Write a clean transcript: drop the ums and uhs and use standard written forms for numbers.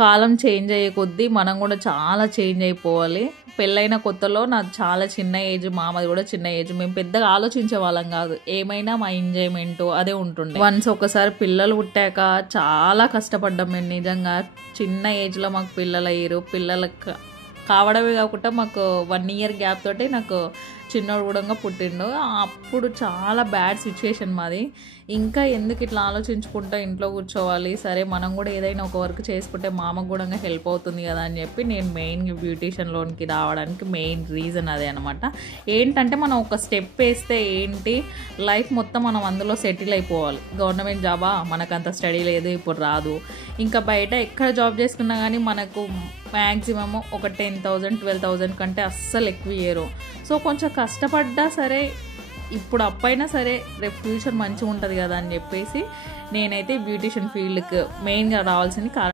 కాలం change అయ్యే కొద్దీ మనం కూడా చాలా చేంజ్ అయిపోవాలి. పెళ్ళైన కొత్తలో నాది చాలా చిన్న ఏజ్, మామది కూడా చిన్న ఏజ్. మేము పెద్దగా ఆలోచించే వాళ్ళం కాదు, ఏమైనా మా ఎంజాయ్మెంట్ అదే ఉంటుండే. వన్స్ ఒకసారి పిల్లలు పుట్టాక చాలా కష్టపడ్డాం మేము నిజంగా. చిన్న ఏజ్లో మాకు పిల్లలు అయ్యారు. పిల్లలకు కావడమే కాకుండా మాకు 1 ఇయర్ గ్యాప్ తోటి నాకు చిన్నోడు కూడా పుట్టిండు. అప్పుడు చాలా బ్యాడ్ సిచ్యువేషన్ మాది. ఇంకా ఎందుకు ఇట్లా ఆలోచించుకుంటా ఇంట్లో కూర్చోవాలి, సరే మనం కూడా ఏదైనా ఒక వర్క్ చేసుకుంటే మామకు కూడా హెల్ప్ అవుతుంది కదా అని చెప్పి నేను మెయిన్గా బ్యూటీషియన్ లోన్కి రావడానికి మెయిన్ రీజన్ అదే అనమాట. ఏంటంటే మనం ఒక స్టెప్ వేస్తే ఏంటి, లైఫ్ మొత్తం మనం అందులో సెటిల్ అయిపోవాలి. గవర్నమెంట్ జాబా, మనకంత స్టడీ లేదు, ఇప్పుడు రాదు. ఇంకా బయట ఎక్కడ జాబ్ చేసుకున్నా కానీ మనకు మ్యాక్సిమము ఒక 10,000 12,000 కంటే అస్సలు ఎక్కువ ఇయ్యరు. సో కొంచెం కష్టపడ్డా సరే, ఇప్పుడు అప్పైనా సరే రేపు ఫ్యూచర్ మంచిగా ఉంటుంది కదా అని చెప్పేసి నేనైతే బ్యూటీషియన్ ఫీల్డ్కి మెయిన్గా రావాల్సింది